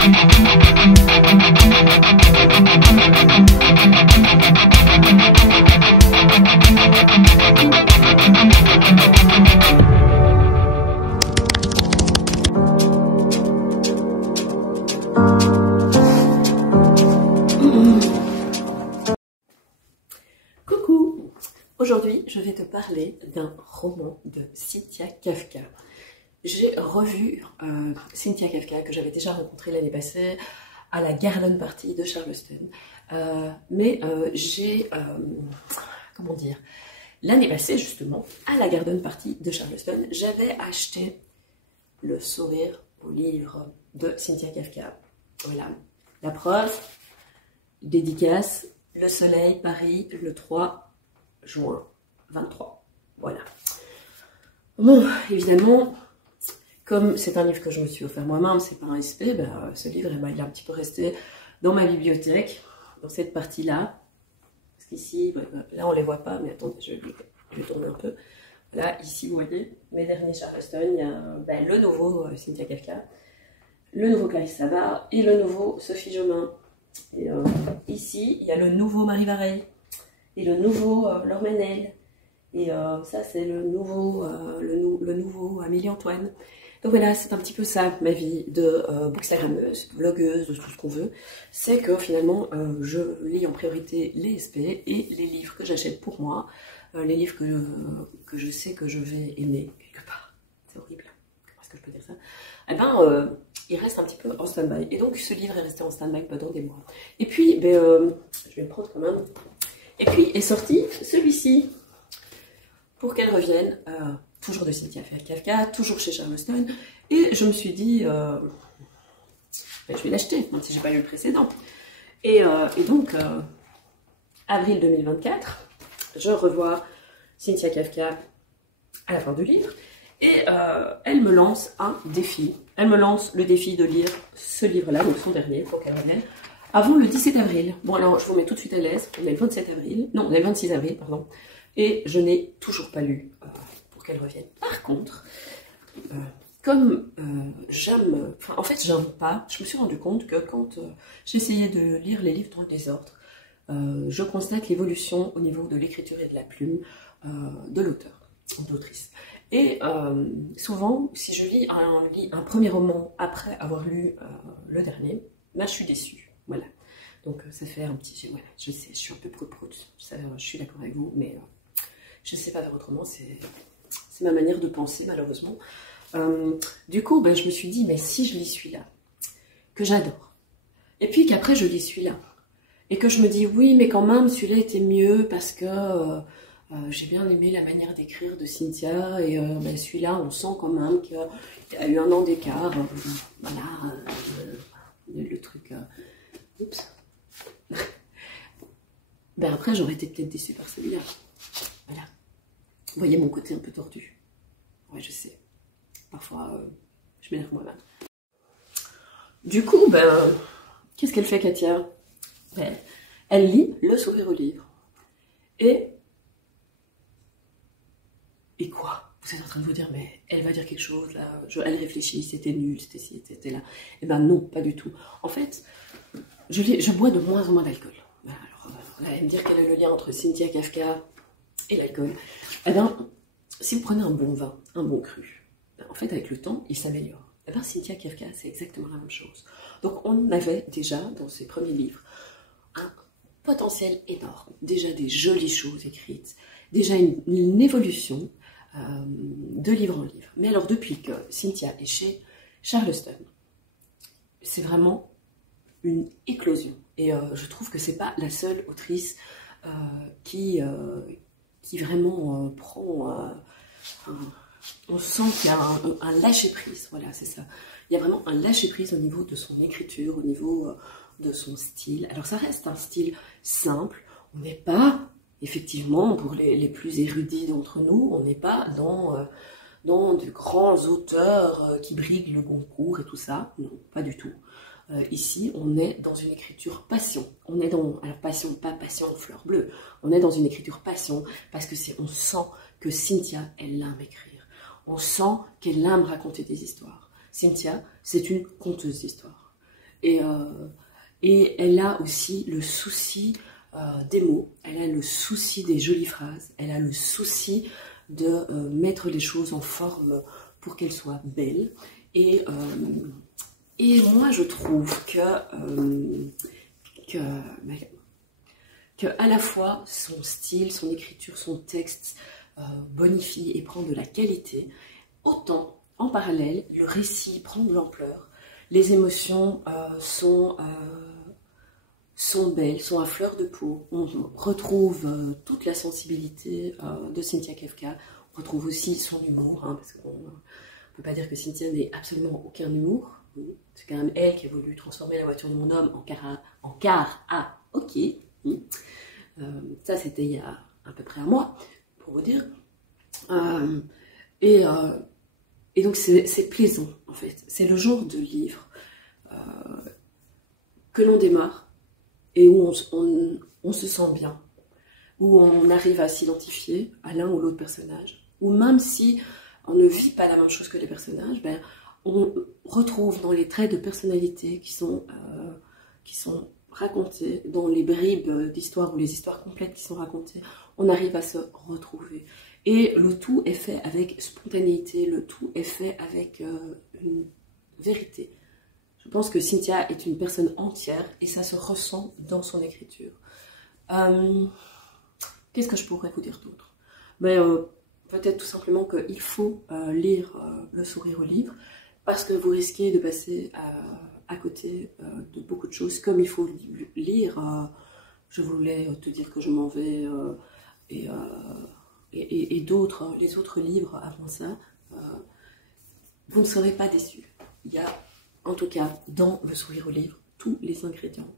Coucou! Aujourd'hui, je vais te parler d'un roman de Cynthia Kafka. J'ai revu Cynthia Kafka, que j'avais déjà rencontrée l'année passée à la Garden Party de Charleston. Comment dire, l'année passée justement, à la Garden Party de Charleston, j'avais acheté Le sourire au livre de Cynthia Kafka. Voilà, la preuve, dédicace, Le Soleil, Paris, le 3 juin 23. Voilà. Bon, évidemment, comme c'est un livre que je me suis offert moi-même, c'est pas un SP, ben, ce livre, il est un petit peu resté dans ma bibliothèque, dans cette partie-là. Parce qu'ici, là on les voit pas, mais attendez, je vais tourner un peu. Là, ici, vous voyez, mes derniers Charleston, il y a le nouveau Cynthia Kafka, le nouveau Clarisse Savard et le nouveau Sophie Jomain. Et ici, il y a le nouveau Marie Vareille et le nouveau Laure Menel. Et ça, c'est le nouveau Amélie-Antoine. Donc voilà, c'est un petit peu ça, ma vie de bookstagrammeuse, blogueuse, de tout ce qu'on veut. C'est que finalement, je lis en priorité les SP et les livres que j'achète pour moi, les livres que je sais que je vais aimer quelque part. C'est horrible, comment est-ce que je peux dire ça? Eh ben, il reste un petit peu en stand-by. Et donc, ce livre est resté en stand-by pendant des mois. Et puis, je vais le prendre quand même. Et puis, est sorti celui-ci, pour qu'elle revienne, toujours de Cynthia Kafka, toujours chez Charleston. Et je me suis dit, je vais l'acheter, même si je n'ai pas lu le précédent. Et donc, avril 2024, je revois Cynthia Kafka à la fin du livre. Et elle me lance un défi. Elle me lance le défi de lire ce livre-là, donc son dernier, pour qu'elle revienne, avant le 17 avril. Bon, alors, je vous mets tout de suite à l'aise. On est le 27 avril. Non, on est le 26 avril, pardon. Et je n'ai toujours pas lu pour qu'elle revienne. Par contre, comme j'aime... Enfin, en fait, j'aime pas. Je me suis rendu compte que quand j'essayais de lire les livres dans le désordre, je constate l'évolution au niveau de l'écriture et de la plume de l'auteur, de l'autrice. Et souvent, si je lis un premier roman après avoir lu le dernier, là, je suis déçue. Voilà. Donc, ça fait un petit... Voilà, je sais, je suis un peu prout-prout. Je suis d'accord avec vous, mais je ne sais pas faire autrement. C'est ma manière de penser, malheureusement. Du coup, je me suis dit, mais si je lis celui-là, que j'adore, et puis qu'après, je lis celui-là, et que je me dis, oui, mais quand même, celui-là était mieux parce que... j'ai bien aimé la manière d'écrire de Cynthia et celui-là, on sent quand même qu'il y a eu un an d'écart. Voilà, le truc. Oups. Après, j'aurais été peut-être déçue par celui-là. Voilà. Vous voyez mon côté un peu tordu. Ouais, je sais. Parfois, je m'énerve moi-même. Du coup, qu'est-ce qu'elle fait, Katia? Elle lit Le sourire au livre. Et quoi? Vous êtes en train de vous dire, mais elle va dire quelque chose, là, elle réfléchit, c'était nul, c'était ci, c'était là. Eh ben non, pas du tout. En fait, je bois de moins en moins d'alcool. Alors là, elle me dire quel est le lien entre Cynthia Kafka et l'alcool. Eh ben, si vous prenez un bon vin, un bon cru, en fait, avec le temps, il s'améliore. Eh ben, Cynthia Kafka, c'est exactement la même chose. Donc, on avait déjà, dans ses premiers livres, un potentiel énorme. Déjà des jolies choses écrites, déjà une évolution de livre en livre. Mais alors, depuis que Cynthia est chez Charleston, c'est vraiment une éclosion. Et je trouve que c'est pas la seule autrice qui vraiment prend... on sent qu'il y a un lâcher-prise, voilà, c'est ça. Il y a vraiment un lâcher-prise au niveau de son écriture, au niveau de son style. Alors, ça reste un style simple. On n'est pas... Effectivement, pour les plus érudits d'entre nous, on n'est pas dans de grands auteurs qui briguent le Goncourt et tout ça. Non, pas du tout. Ici, on est dans une écriture passion. On est dans, alors passion, pas passion fleur bleue. On est dans une écriture passion parce que on sent que Cynthia, elle aime écrire. On sent qu'elle aime raconter des histoires. Cynthia, c'est une conteuse d'histoires. Et elle a aussi le souci des mots, elle a le souci des jolies phrases, elle a le souci de mettre les choses en forme pour qu'elles soient belles. Et moi, je trouve que à la fois son style, son écriture, son texte bonifie et prend de la qualité, autant en parallèle, le récit prend de l'ampleur, les émotions sont belles, sont à fleur de peau. On retrouve toute la sensibilité de Cynthia Kafka, on retrouve aussi son humour, hein, parce qu'on ne peut pas dire que Cynthia n'ait absolument aucun humour. C'est quand même elle qui a voulu transformer la voiture de mon homme en car à ok. Ça, c'était il y a à peu près un mois, pour vous dire. Et donc, c'est plaisant, en fait. C'est le genre de livre que l'on démarre et où on se sent bien, où on arrive à s'identifier à l'un ou l'autre personnage, ou même si on ne vit pas la même chose que les personnages, ben, on retrouve dans les traits de personnalité qui sont racontées, dans les bribes d'histoires ou les histoires complètes qui sont racontées, on arrive à se retrouver. Et le tout est fait avec spontanéité, le tout est fait avec une vérité. Je pense que Cynthia est une personne entière et ça se ressent dans son écriture. Qu'est-ce que je pourrais vous dire d'autre? Peut-être tout simplement qu'il faut lire Le sourire au livre parce que vous risquez de passer à côté de beaucoup de choses. Comme il faut lire, je voulais te dire que je m'en vais et d'autres, les autres livres avant ça, vous ne serez pas déçus. Il y a en tout cas dans Le sourire au livre tous les ingrédients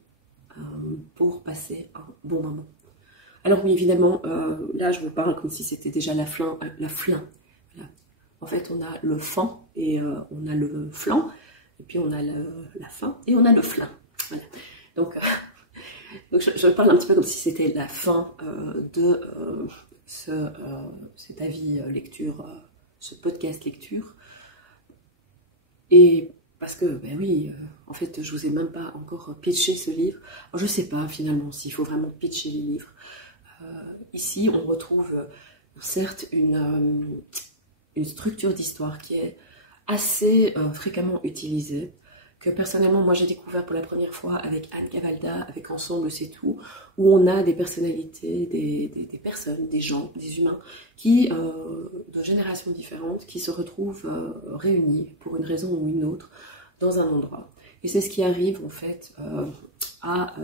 pour passer un bon moment. Alors oui, évidemment, là je vous parle comme si c'était déjà la flin. Voilà. En fait, on a le fan et on a le flan, et puis on a la fin et on a le flin. Voilà. Donc je parle un petit peu comme si c'était la fin de cet avis lecture, ce podcast lecture. Et parce que, ben oui, en fait, je vous ai même pas encore pitché ce livre. Alors, je sais pas finalement s'il faut vraiment pitcher les livres. Ici, on retrouve certes une structure d'histoire qui est assez fréquemment utilisée, que personnellement, moi j'ai découvert pour la première fois avec Anne Cavalda, avec Ensemble c'est tout, où on a des personnalités, des personnes, des gens, des humains, qui, de générations différentes, qui se retrouvent réunis pour une raison ou une autre dans un endroit. Et c'est ce qui arrive en fait à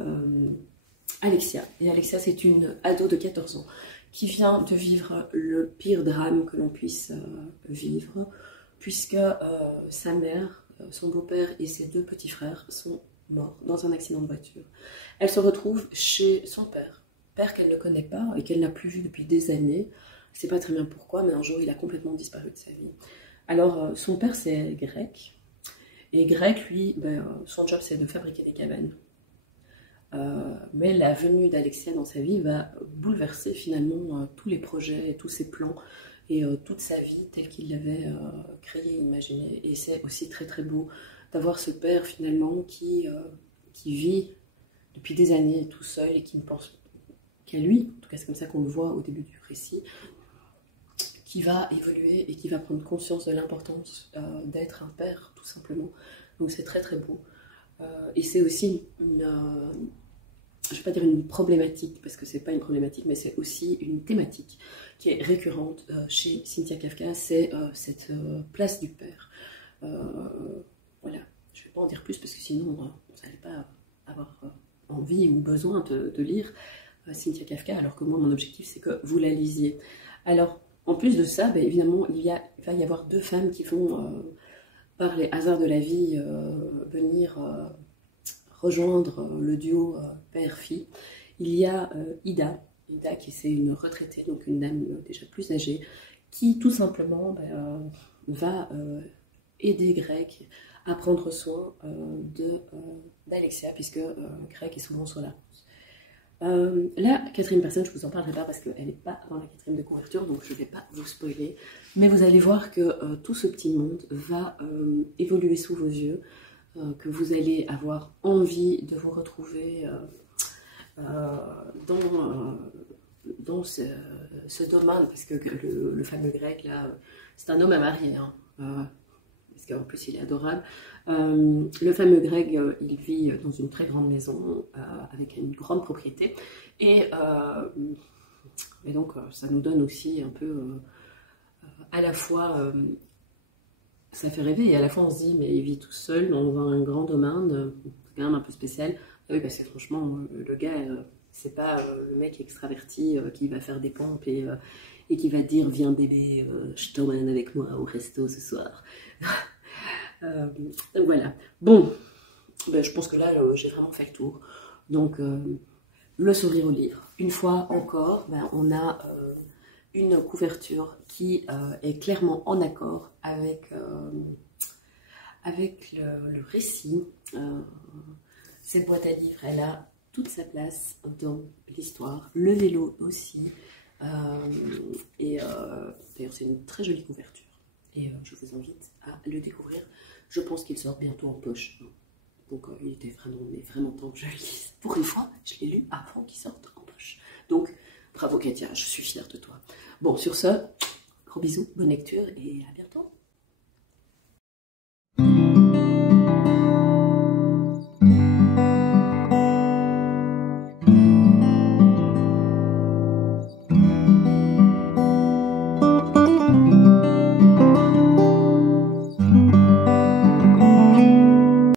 Alexia. Et Alexia, c'est une ado de 14 ans qui vient de vivre le pire drame que l'on puisse vivre, puisque sa mère, son beau-père et ses deux petits frères sont morts dans un accident de voiture. Elle se retrouve chez son père qu'elle ne connaît pas et qu'elle n'a plus vu depuis des années. Elle ne sait pas très bien pourquoi, mais un jour il a complètement disparu de sa vie. Alors son père c'est grec, et grec lui, son job c'est de fabriquer des cabanes. Mais la venue d'Alexia dans sa vie va bouleverser finalement tous les projets et tous ses plans et toute sa vie telle qu'il l'avait créée et imaginée. Et c'est aussi très très beau d'avoir ce père finalement qui vit depuis des années tout seul et qui ne pense qu'à lui, en tout cas c'est comme ça qu'on le voit au début du récit, qui va évoluer et qui va prendre conscience de l'importance d'être un père tout simplement. Donc c'est très très beau. Et c'est aussi je ne vais pas dire une problématique, parce que c'est pas une problématique, mais c'est aussi une thématique qui est récurrente chez Cynthia Kafka, c'est cette place du père. Voilà, je ne vais pas en dire plus, parce que sinon vous n'allez pas avoir envie ou besoin de lire Cynthia Kafka, alors que moi mon objectif c'est que vous la lisiez. Alors, en plus de ça, évidemment, il va y avoir deux femmes qui vont, par les hasards de la vie, venir rejoindre le duo père-fille. Il y a Ida qui c'est une retraitée, donc une dame déjà plus âgée, qui tout simplement va aider Greg à prendre soin d'Alexia, puisque Greg est souvent sur la route. La quatrième personne, je ne vous en parlerai pas parce qu'elle n'est pas dans la quatrième de couverture, donc je ne vais pas vous spoiler, mais vous allez voir que tout ce petit monde va évoluer sous vos yeux. que vous allez avoir envie de vous retrouver dans ce domaine, parce que le fameux grec, là, c'est un homme à marier, hein, parce qu'en plus il est adorable. Le fameux grec, il vit dans une très grande maison, avec une grande propriété, et donc ça nous donne aussi un peu, à la fois, ça fait rêver, et à la fois on se dit, mais il vit tout seul dans un grand domaine, c'est quand même un peu spécial. Ah oui, parce que franchement, le gars, c'est pas le mec extraverti qui va faire des pompes et qui va dire viens bébé, je t'emmène avec moi au resto ce soir. Voilà. Bon, ben, je pense que là j'ai vraiment fait le tour. Donc le sourire au livre. Une fois encore, ben, on a une couverture qui est clairement en accord avec le récit. Cette boîte à livres, elle a toute sa place dans l'histoire, le vélo aussi, d'ailleurs c'est une très jolie couverture, et je vous invite à le découvrir. Je pense qu'il sort bientôt en poche, donc il était vraiment temps que je le lise. Pour une fois, je l'ai lu avant qu'il sorte en poche, donc bravo Katia, je suis fière de toi. Bon, sur ce, gros bisous, bonne lecture et à bientôt.